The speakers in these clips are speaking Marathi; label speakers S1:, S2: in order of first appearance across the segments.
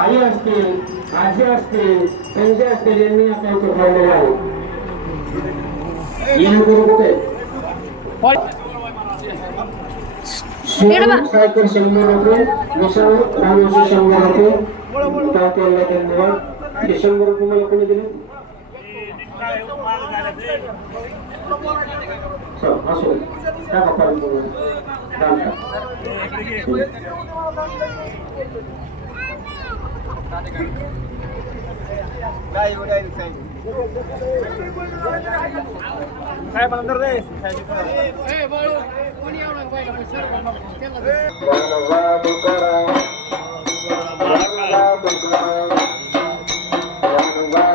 S1: आई असतील आजी असतील त्यांचे असतील यांनी आपल्या इथे ठेवलेले आहे. येणं करू कुठे सायकल शंभर रुपये विशाल रामेश्वर शंभर रुपये केलं धन्यवाद. हे शंभर रुपये मला कोणी दिले? चल, असू. टाका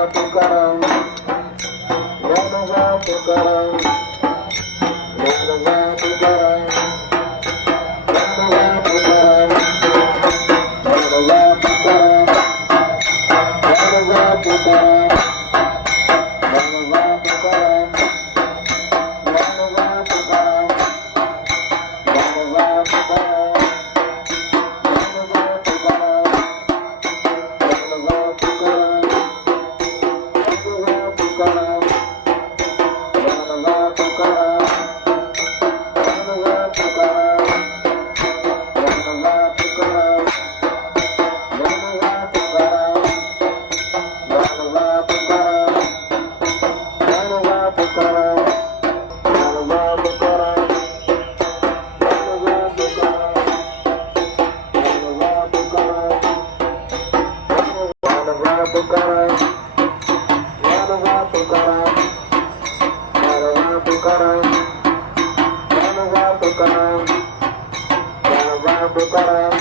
S1: Tukaram, Tukaram, do Caramba.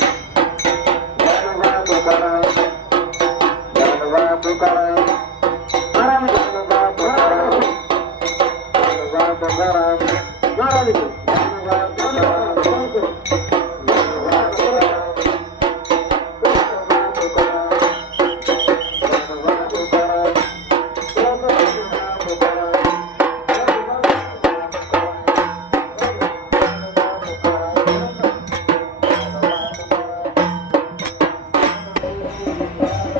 S1: Thank you.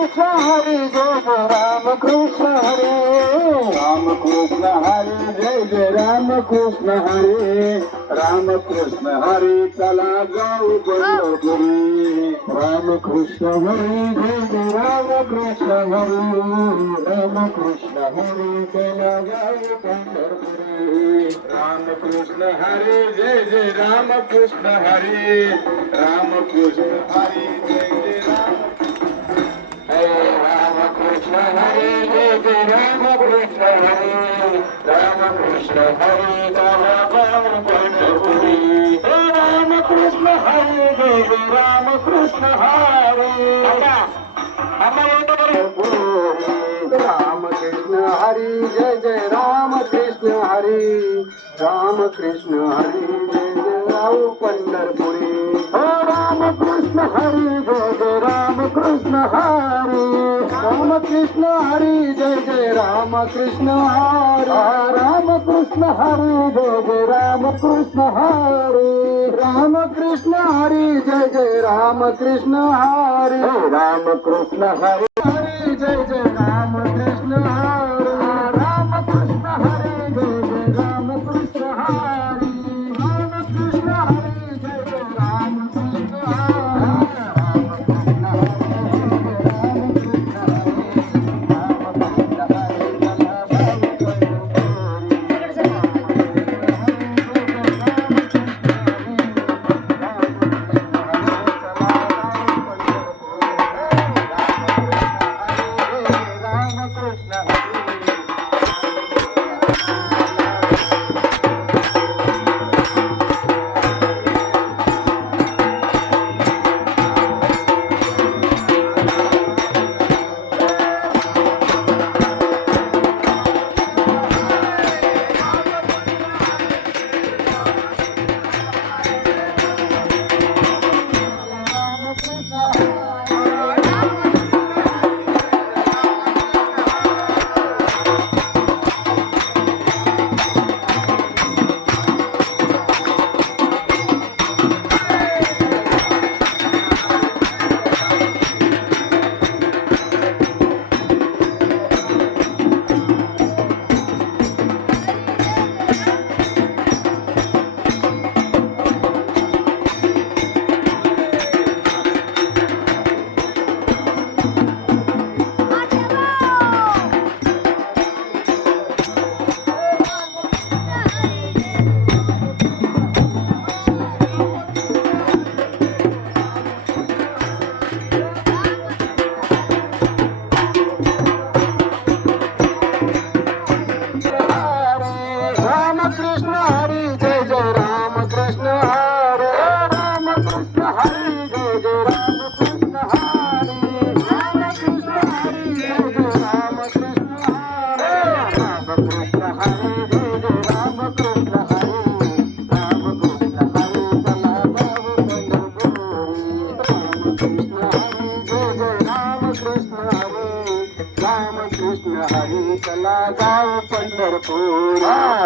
S1: Krishna हरे जय जय राम कृष्ण हरे राम कृष्ण हरे जय जय राम कृष्ण हरे राम कृष्ण हरे चला जाऊ बंदोबरी राम
S2: कृष्ण हरे जय जय राम कृष्ण हरे राम कृष्ण हरे चला जाऊ पंढरपुरी राम कृष्ण हरे जय जय राम कृष्ण हरे राम कृष्ण हरे जय कृष्ण हरे जय जय राम कृष्ण हरे राम हरे कर्णपुरी हे राम कृष्ण हरे जय जय राम कृष्ण हरे हरी जय जय राम कृष्ण हरी राम कृष्ण हरी जय जय पंढरपुरी. हो राम कृष्ण हरी जय जय కృష్ణ హరి. రామకృష్ణ హరి జయ జయ రామకృష్ణ హరి. రామకృష్ణ హరి జయ జయ రామకృష్ణ హరి. రామకృష్ణ హరి జయ జయ రామకృష్ణ హరి.
S1: రామకృష్ణ హరి. హరి జయ జయ రామ कृष्ण राम कृष्ण हरे राम कृष्ण हरे चला जाऊ पंढरपूर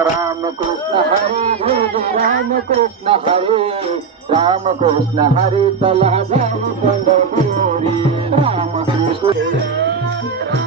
S1: राम कृष्ण हरे जय राम कृष्ण हरे राम कृष्ण हरे तला जाऊ पंढरपूर राम कृष्ण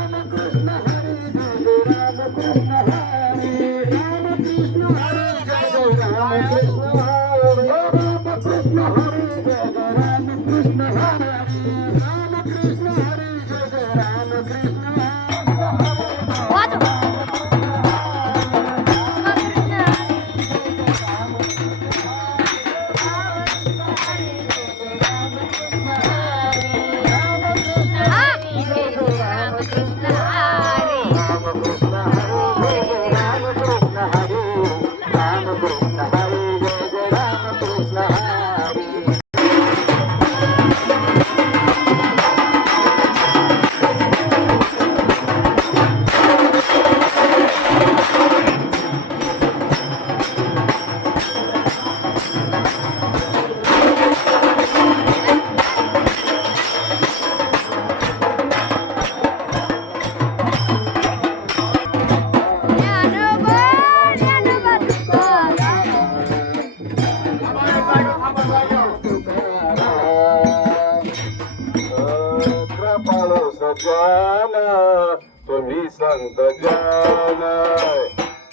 S1: सजान तुम्ही संत जान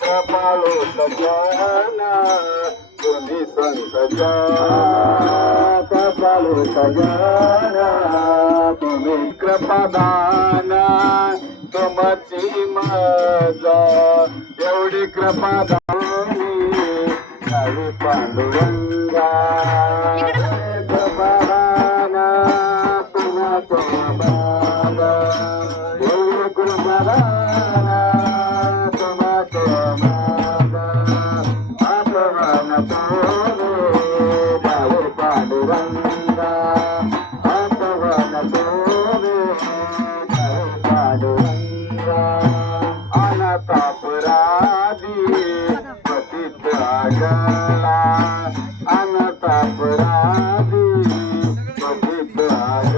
S1: कृपाळू सजान तुम्ही संत जान कृपाळू सजान तुम्ही कृपादान तुमची मजा. एवढी कृपादानी हरी पांडुरंग আয়